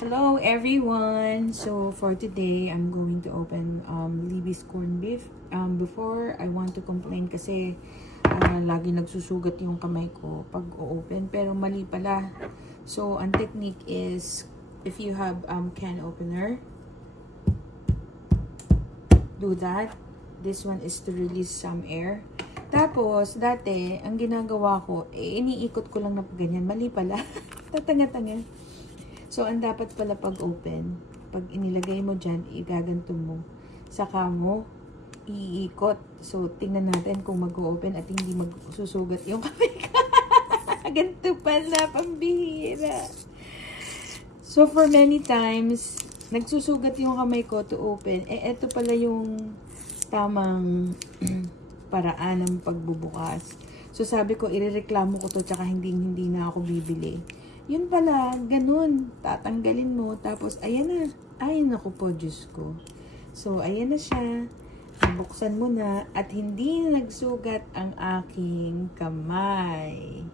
Hello everyone! So for today, I'm going to open Libby's corned beef. Before, I want to complain kasi lagi nagsusugat yung kamay ko pag o-open, pero mali pala. So ang technique is, if you have can opener, do that. This one is to release some air. Tapos, dati, ang ginagawa ko, iniikot ko lang na ganyan. Mali pala. Tatanga-tanga. So, ang dapat pala pag-open, pag inilagay mo dyan, igaganto mo. Saka mo, iikot. So, tingnan natin kung mag-open at hindi magsusugat yung kamay ka. Ganito pala, pambihira. So, for many times, nagsusugat yung kamay ko to open. Eto pala yung tamang paraan ng pagbubukas. So, sabi ko, irereklamo ko to, tsaka hindi na ako bibili. Yun pala, ganun. Tatanggalin mo. Tapos, ayan na. Ay, naku po, Diyos ko. So, ayan na siya. Buksan mo na. At hindi na nagsugat ang aking kamay.